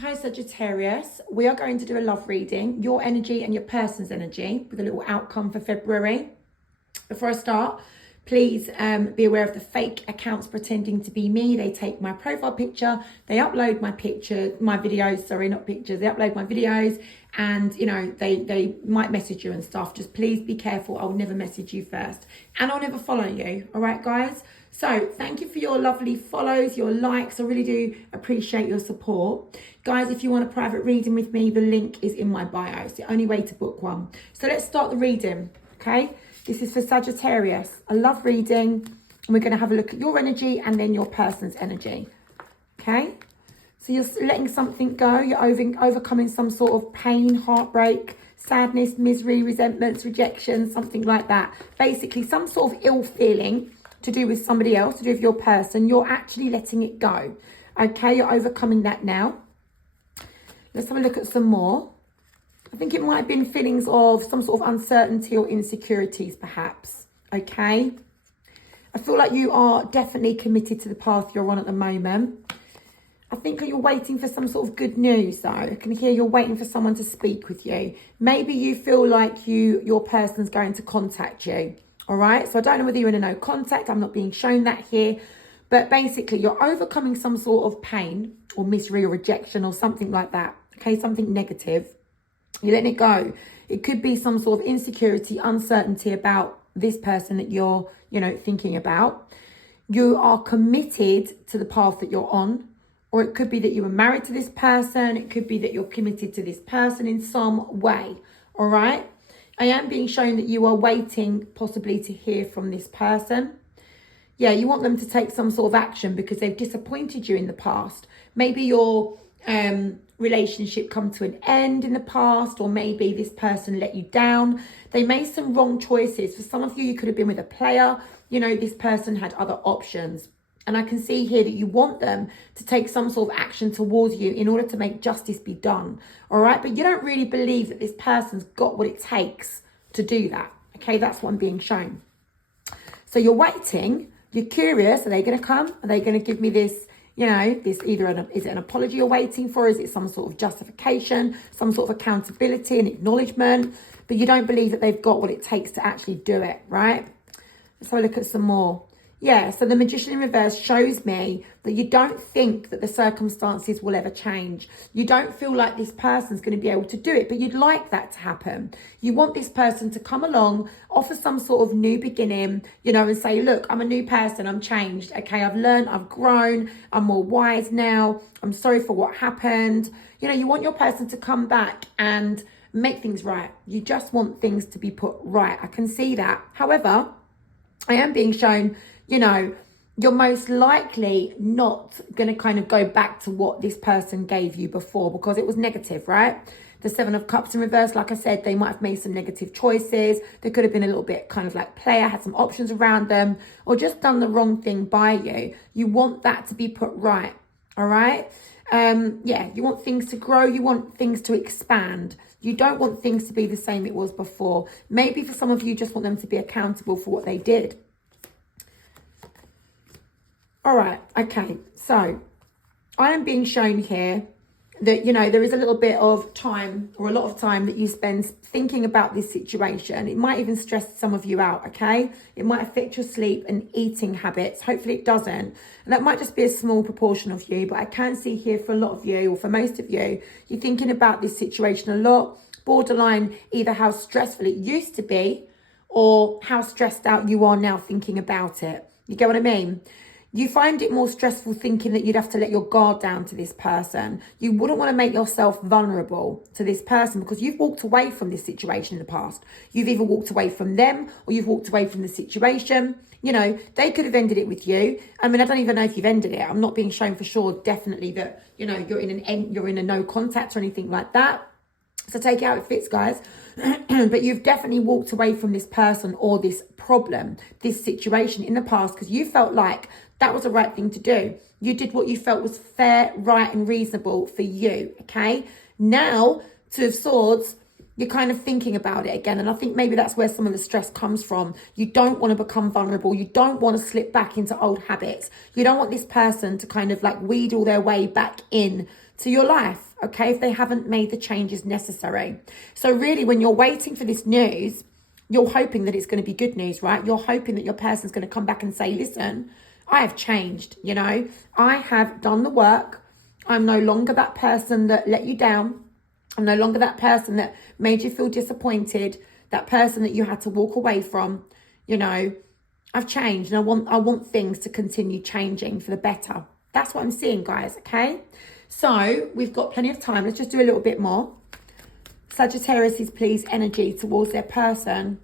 Hi Sagittarius, we are going to do a love reading, your energy and your person's energy with a little outcome for February. Before I start, please be aware of the fake accounts pretending to be me. They take my profile picture, they upload my videos, sorry, not pictures, they upload my videos and they might message you and stuff. Just please be careful. I'll never message you first and I'll never follow you. All right, guys? So thank you for your lovely follows, your likes. I really do appreciate your support. Guys, if you want a private reading with me, the link is in my bio. It's the only way to book one. So let's start the reading, okay? This is for Sagittarius, a love reading. And we're going to have a look at your energy and then your person's energy, okay? So you're letting something go. You're overcoming some sort of pain, heartbreak, sadness, misery, resentments, rejection, something like that. Basically, some sort of ill feeling to do with somebody else, to do with your person. You're actually letting it go, okay? You're overcoming that now. Let's have a look at some more. I think it might have been feelings of some sort of uncertainty or insecurities, perhaps, okay? I feel like you are definitely committed to the path you're on at the moment. I think you're waiting for some sort of good news, though. I can hear you're waiting for someone to speak with you. Maybe you feel like your person's going to contact you, all right? So I don't know whether you're in a no contact. I'm not being shown that here. But basically, you're overcoming some sort of pain or misery or rejection or something like that, okay? Something negative. You're letting it go. It could be some sort of insecurity, uncertainty about this person that you're, thinking about. You are committed to the path that you're on. Or it could be that you were married to this person. It could be that you're committed to this person in some way. All right. I am being shown that you are waiting possibly to hear from this person. Yeah, you want them to take some sort of action because they've disappointed you in the past. Maybe your relationship come to an end in the past, or maybe this person let you down. They made some wrong choices. For some of you, you could have been with a player. This person had other options. And I can see here that you want them to take some sort of action towards you in order to make justice be done. All right. But you don't really believe that this person's got what it takes to do that. Okay. That's what I'm being shown. So you're waiting. You're curious. Are they going to come? Are they going to give me this? This is it an apology you're waiting for? Is it some sort of justification, some sort of accountability and acknowledgement? But you don't believe that they've got what it takes to actually do it. Right. Let's have a look at some more. Yeah, so the Magician in reverse shows me that you don't think that the circumstances will ever change. You don't feel like this person's going to be able to do it, but you'd like that to happen. You want this person to come along, offer some sort of new beginning, and say, look, I'm a new person, I'm changed. Okay, I've learned, I've grown, I'm more wise now. I'm sorry for what happened. You want your person to come back and make things right. You just want things to be put right. I can see that. However, I am being shown, you're most likely not going to kind of go back to what this person gave you before because it was negative, right? The Seven of Cups in reverse, like I said, they might have made some negative choices. They could have been a little bit kind of like player, had some options around them, or just done the wrong thing by you. You want that to be put right, all right? You want things to grow. You want things to expand. You don't want things to be the same it was before. Maybe for some of you, just want them to be accountable for what they did. All right, okay, so I am being shown here that, there is a little bit of time or a lot of time that you spend thinking about this situation. It might even stress some of you out, okay? It might affect your sleep and eating habits. Hopefully it doesn't. And that might just be a small proportion of you, but I can see here for a lot of you or for most of you, you're thinking about this situation a lot, borderline either how stressful it used to be or how stressed out you are now thinking about it. You get what I mean? You find it more stressful thinking that you'd have to let your guard down to this person. You wouldn't want to make yourself vulnerable to this person because you've walked away from this situation in the past. You've either walked away from them or you've walked away from the situation. They could have ended it with you. I mean, I don't even know if you've ended it. I'm not being shown for sure, definitely, that, you're in a no contact or anything like that. So take it how it fits, guys. But you've definitely walked away from this person or this problem, this situation in the past because you felt like that was the right thing to do. You did what you felt was fair, right, and reasonable for you, okay? Now, Two of Swords, you're kind of thinking about it again. And I think maybe that's where some of the stress comes from. You don't want to become vulnerable. You don't want to slip back into old habits. You don't want this person to kind of like wheedle their way back in to your life, okay, if they haven't made the changes necessary. So really, when you're waiting for this news, you're hoping that it's going to be good news, right? You're hoping that your person's going to come back and say, listen, I have changed, you know, I have done the work. I'm no longer that person that let you down. I'm no longer that person that made you feel disappointed, that person that you had to walk away from. You know, I've changed, and I want things to continue changing for the better. That's what I'm seeing, guys, okay? So we've got plenty of time. Let's just do a little bit more. Sagittarius, please, energy towards their person.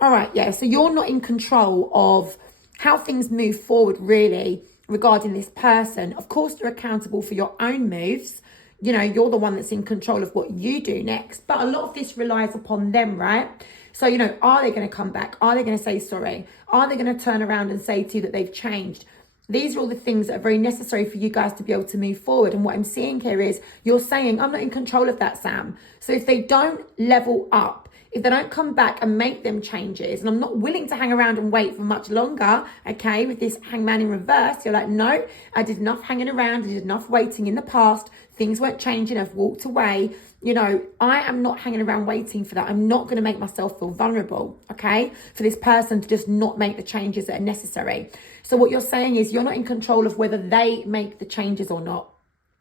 All right, yeah, so you're not in control of how things move forward, really, regarding this person. Of course, you're accountable for your own moves. You know, you're the one that's in control of what you do next. But a lot of this relies upon them, right? So, you know, are they going to come back? Are they going to say sorry? Are they going to turn around and say to you that they've changed? These are all the things that are very necessary for you guys to be able to move forward. And what I'm seeing here is you're saying, I'm not in control of that, Sam. So if they don't level up, if they don't come back and make them changes, and I'm not willing to hang around and wait for much longer, okay, with this hangman in reverse, you're like, no, I did enough hanging around, I did enough waiting in the past, things weren't changing, I've walked away. You know, I am not hanging around waiting for that. I'm not going to make myself feel vulnerable, okay, for this person to just not make the changes that are necessary. So what you're saying is you're not in control of whether they make the changes or not.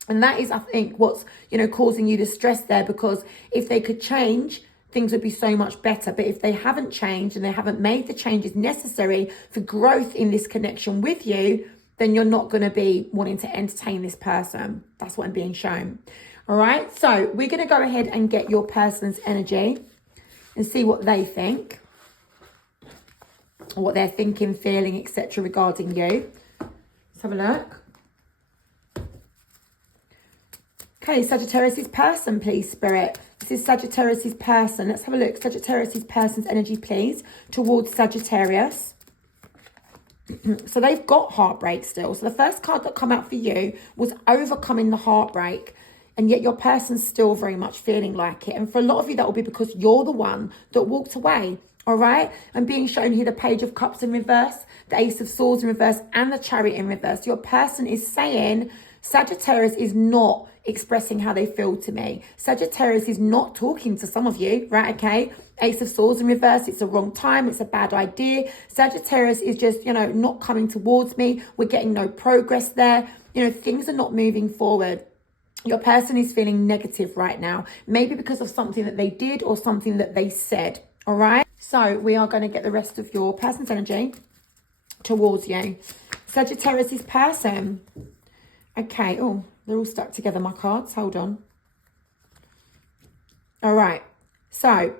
And that is, I think, what's, you know, causing you the stress there, because if they could change, things would be so much better. But if they haven't changed and they haven't made the changes necessary for growth in this connection with you, then you're not going to be wanting to entertain this person. That's what I'm being shown. All right. So we're going to go ahead and get your person's energy and see what they think, or what they're thinking, feeling, etc. regarding you. Let's have a look. Okay, Sagittarius' person, please, Spirit. This is Sagittarius' person. Let's have a look. Sagittarius' person's energy, please, towards Sagittarius. So they've got heartbreak still. So the first card that come out for you was overcoming the heartbreak. And yet your person's still very much feeling like it. And for a lot of you, that will be because you're the one that walked away. All right. I'm being shown here the Page of Cups in reverse, the Ace of Swords in reverse, and the Chariot in reverse. Your person is saying Sagittarius is not expressing how they feel to me. Sagittarius is not talking to some of you, right? Okay. Ace of Swords in reverse. It's a wrong time. It's a bad idea. Sagittarius is just, you know, not coming towards me. We're getting no progress there. You know, things are not moving forward. Your person is feeling negative right now, maybe because of something that they did or something that they said. All right. So we are going to get the rest of your person's energy towards you. Sagittarius' person. Okay. Oh, they're all stuck together, my cards. Hold on. All right. So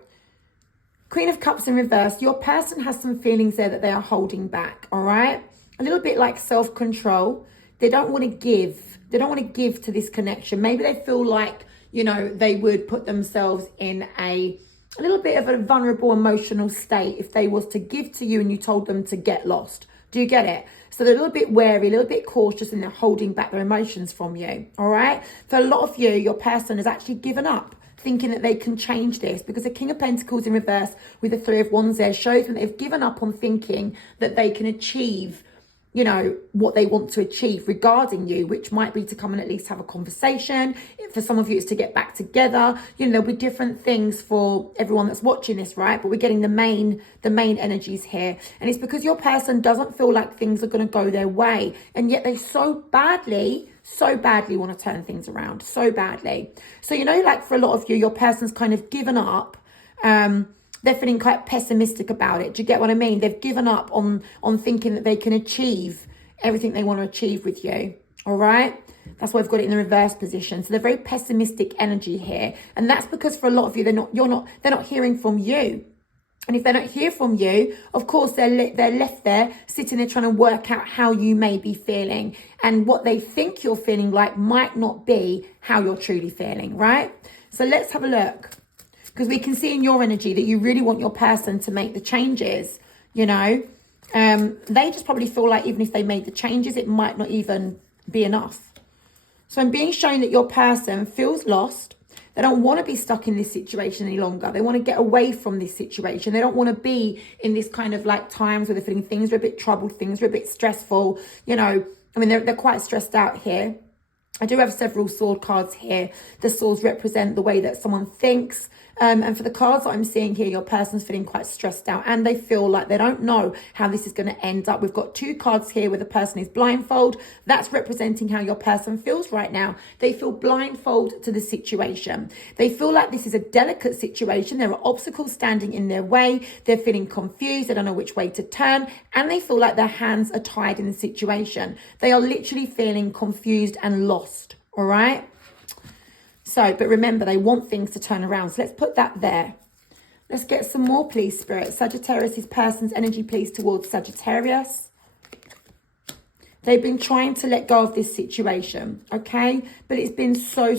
Queen of Cups in reverse. Your person has some feelings there that they are holding back. All right. A little bit like self-control. They don't want to give. They don't want to give to this connection. Maybe they feel like, you know, they would put themselves in a little bit of a vulnerable emotional state if they was to give to you and you told them to get lost. Do you get it? So they're a little bit wary, a little bit cautious, and they're holding back their emotions from you. All right. For a lot of you, your person has actually given up, thinking that they can change this, because the King of Pentacles in reverse with the Three of Wands there shows them they've given up on thinking that they can achieve, you know, what they want to achieve regarding you, which might be to come and at least have a conversation. For some of you, it's to get back together. You know, there'll be different things for everyone that's watching this, right? But we're getting the main energies here. And it's because your person doesn't feel like things are going to go their way. And yet they so badly want to turn things around, so badly. So, you know, like for a lot of you, your person's kind of given up. They're feeling quite pessimistic about it. Do you get what I mean? They've given up on thinking that they can achieve everything they want to achieve with you. All right. That's why I've got it in the reverse position. So they're very pessimistic energy here. And that's because for a lot of you, they're not hearing from you. And if they don't hear from you, of course, they're left there sitting there trying to work out how you may be feeling. And what they think you're feeling like might not be how you're truly feeling, right? So let's have a look. Because we can see in your energy that you really want your person to make the changes, you know. They just probably feel like even if they made the changes, it might not even be enough. So I'm being shown that your person feels lost, They don't want to be stuck in this situation any longer. They want to get away from this situation. They don't want to be in this kind of like times where they're feeling things are a bit troubled, things are a bit stressful. You know, I mean, they're quite stressed out here. I do have several sword cards here. The swords represent the way that someone thinks. And for the cards that I'm seeing here, your person's feeling quite stressed out and they feel like they don't know how this is going to end up. We've got 2 cards here where the person is blindfold. That's representing how your person feels right now. They feel blindfold to the situation. They feel like this is a delicate situation. There are obstacles standing in their way. They're feeling confused. They don't know which way to turn. And they feel like their hands are tied in the situation. They are literally feeling confused and lost. All right. So, but remember, they want things to turn around. So let's put that there. Let's get some more, please, Spirit. Sagittarius' person's energy, please, towards Sagittarius. They've been trying to let go of this situation, okay? But it's been so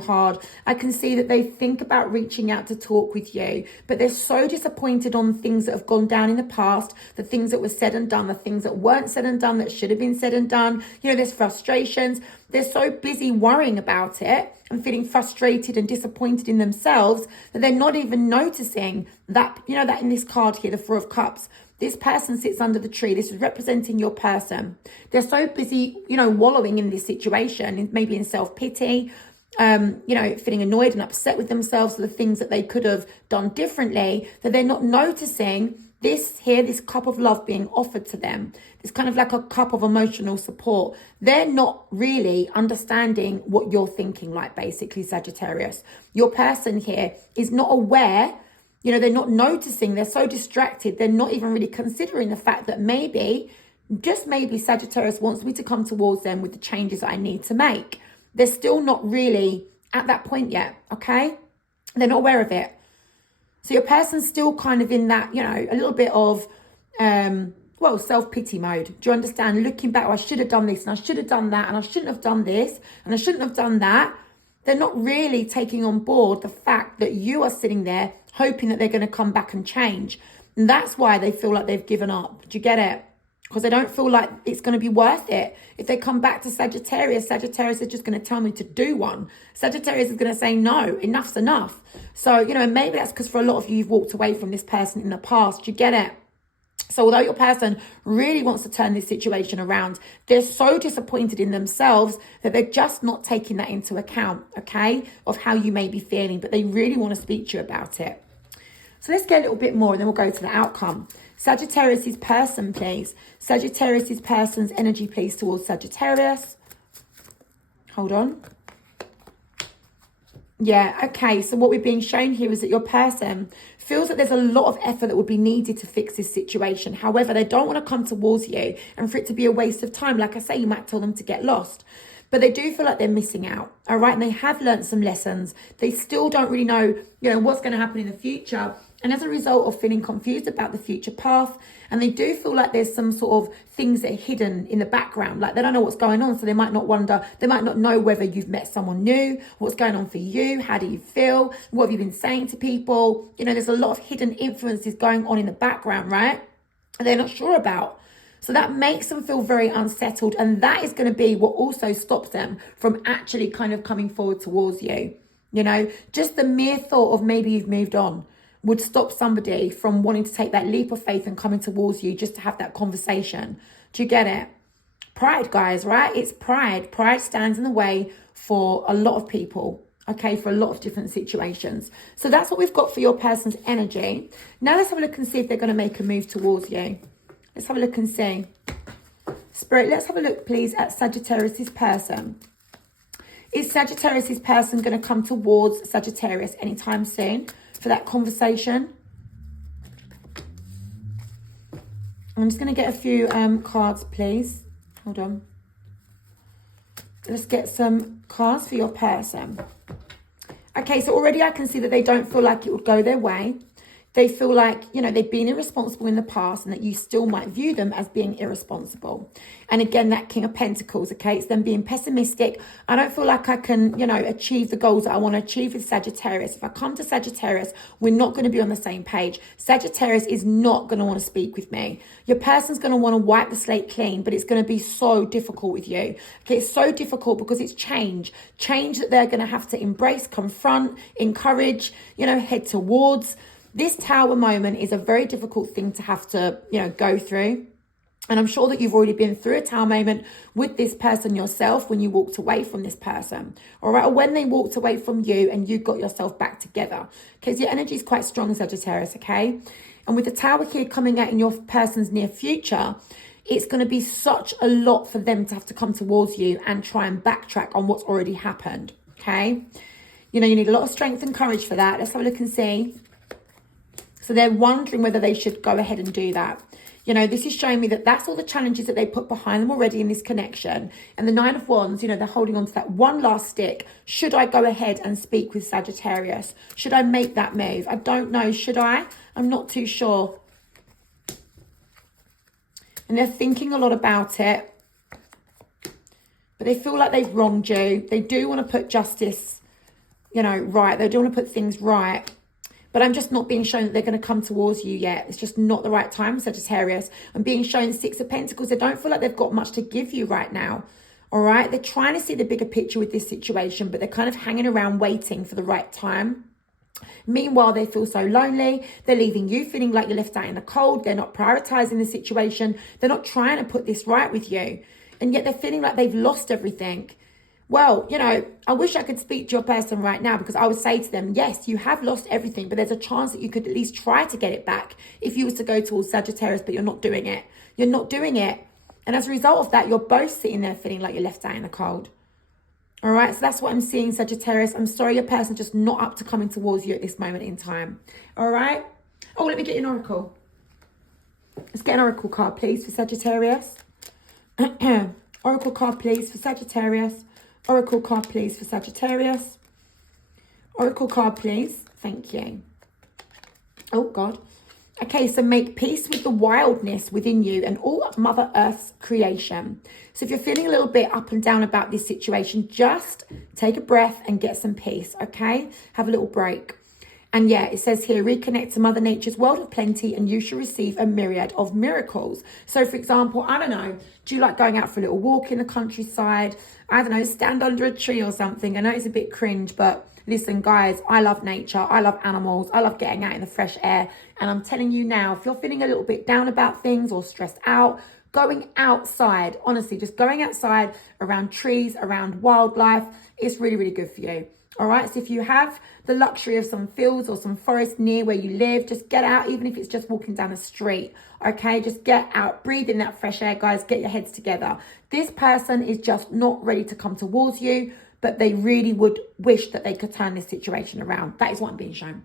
hard. I can see that they think about reaching out to talk with you, but they're so disappointed on things that have gone down in the past, the things that were said and done, the things that weren't said and done that should have been said and done. You know, there's frustrations. They're so busy worrying about it and feeling frustrated and disappointed in themselves that they're not even noticing that, you know, that in this card here, the 4 of Cups, this person sits under the tree. This is representing your person. They're so busy, you know, wallowing in this situation, maybe in self-pity, you know, feeling annoyed and upset with themselves for the things that they could have done differently, that they're not noticing this here, this cup of love being offered to them. It's kind of like a cup of emotional support. They're not really understanding what you're thinking, like basically, Sagittarius. Your person here is not aware. You know, they're not noticing, they're so distracted, they're not even really considering the fact that maybe, just maybe, Sagittarius wants me to come towards them with the changes that I need to make. They're still not really at that point yet, okay? They're not aware of it. So your person's still kind of in that, you know, a little bit of, well, self-pity mode. Do you understand? Looking back, oh, I should have done this and I should have done that and I shouldn't have done this and I shouldn't have done that. They're not really taking on board the fact that you are sitting there hoping that they're going to come back and change. And that's why they feel like they've given up. Do you get it? Because they don't feel like it's going to be worth it. If they come back to Sagittarius, Sagittarius is just going to tell me to do one. Sagittarius is going to say, no, enough's enough. So, you know, and maybe that's because for a lot of you, you've walked away from this person in the past. Do you get it? So although your person really wants to turn this situation around, they're so disappointed in themselves that they're just not taking that into account, okay, of how you may be feeling, but they really want to speak to you about it. So let's get a little bit more and then we'll go to the outcome. Sagittarius' person, please. Sagittarius' person's energy, please, towards Sagittarius. Hold on. Yeah, okay. So what we're being shown here is that your person feels that there's a lot of effort that would be needed to fix this situation. However, they don't want to come towards you and for it to be a waste of time. Like I say, you might tell them to get lost. But they do feel like they're missing out, all right? And they have learned some lessons. They still don't really know, you know, what's going to happen in the future. And as a result of feeling confused about the future path, and they do feel like there's some sort of things that are hidden in the background, like they don't know what's going on. So they might not wonder, they might not know whether you've met someone new, what's going on for you, how do you feel, what have you been saying to people? You know, there's a lot of hidden influences going on in the background, right? And they're not sure about. So that makes them feel very unsettled. And that is going to be what also stops them from actually kind of coming forward towards you. You know, just the mere thought of maybe you've moved on would stop somebody from wanting to take that leap of faith and coming towards you just to have that conversation. Do you get it? Pride, guys, right? It's pride. Pride stands in the way for a lot of people, okay, for a lot of different situations. So that's what we've got for your person's energy. Now let's have a look and see if they're going to make a move towards you. Let's have a look and see. Spirit, let's have a look, please, at Sagittarius' person. Is Sagittarius' person going to come towards Sagittarius anytime soon for that conversation? I'm just going to get a few cards, please. Hold on. Let's get some cards for your person. Okay, so already I can see that they don't feel like it would go their way. They feel like, you know, they've been irresponsible in the past and that you still might view them as being irresponsible. And again, that King of Pentacles, okay, it's them being pessimistic. I don't feel like I can, you know, achieve the goals that I want to achieve with Sagittarius. If I come to Sagittarius, we're not going to be on the same page. Sagittarius is not going to want to speak with me. Your person's going to want to wipe the slate clean, but it's going to be so difficult with you. Okay, it's so difficult because it's change that they're going to have to embrace, confront, encourage, you know, head towards. This Tower moment is a very difficult thing to have to, you know, go through. And I'm sure that you've already been through a Tower moment with this person yourself when you walked away from this person. All right. Or when they walked away from you and you got yourself back together. Because your energy is quite strong, Sagittarius. Okay. And with the Tower here coming out in your person's near future, it's going to be such a lot for them to have to come towards you and try and backtrack on what's already happened. Okay. You know, you need a lot of strength and courage for that. Let's have a look and see. So they're wondering whether they should go ahead and do that. You know, this is showing me that that's all the challenges that they put behind them already in this connection. And the Nine of Wands, you know, they're holding on to that one last stick. Should I go ahead and speak with Sagittarius? Should I make that move? I don't know. Should I? I'm not too sure. And they're thinking a lot about it. But they feel like they've wronged you. They do want to put justice, you know, right. They do want to put things right. But I'm just not being shown that they're going to come towards you yet. It's just not the right time, Sagittarius. I'm being shown Six of Pentacles. They don't feel like they've got much to give you right now. All right. They're trying to see the bigger picture with this situation, but they're kind of hanging around waiting for the right time. Meanwhile, they feel so lonely. They're leaving you feeling like you're left out in the cold. They're not prioritizing the situation. They're not trying to put this right with you. And yet they're feeling like they've lost everything. Well, you know, I wish I could speak to your person right now because I would say to them, yes, you have lost everything, but there's a chance that you could at least try to get it back if you was to go towards Sagittarius, but you're not doing it. You're not doing it. And as a result of that, you're both sitting there feeling like you're left out in the cold. All right, so that's what I'm seeing, Sagittarius. I'm sorry your person's just not up to coming towards you at this moment in time. All right. Oh, let me get you an oracle. Let's get an oracle card, please, for Sagittarius. Oracle card, please, for Sagittarius. Oracle card, please, for Sagittarius. Oracle card, please. Thank you. Oh, God. Okay, so make peace with the wildness within you and all Mother Earth's creation. So if you're feeling a little bit up and down about this situation, just take a breath and get some peace, okay? Have a little break. And yeah, it says here, reconnect to Mother Nature's world of plenty and you shall receive a myriad of miracles. So for example, I don't know, do you like going out for a little walk in the countryside? I don't know, stand under a tree or something. I know it's a bit cringe, but listen, guys, I love nature. I love animals. I love getting out in the fresh air. And I'm telling you now, if you're feeling a little bit down about things or stressed out, going outside, honestly, just going outside around trees, around wildlife, it's really, really good for you. All right, so if you have the luxury of some fields or some forest near where you live, just get out, even if it's just walking down the street, okay? Just get out, breathe in that fresh air, guys, get your heads together. This person is just not ready to come towards you, but they really would wish that they could turn this situation around. That is what I'm being shown.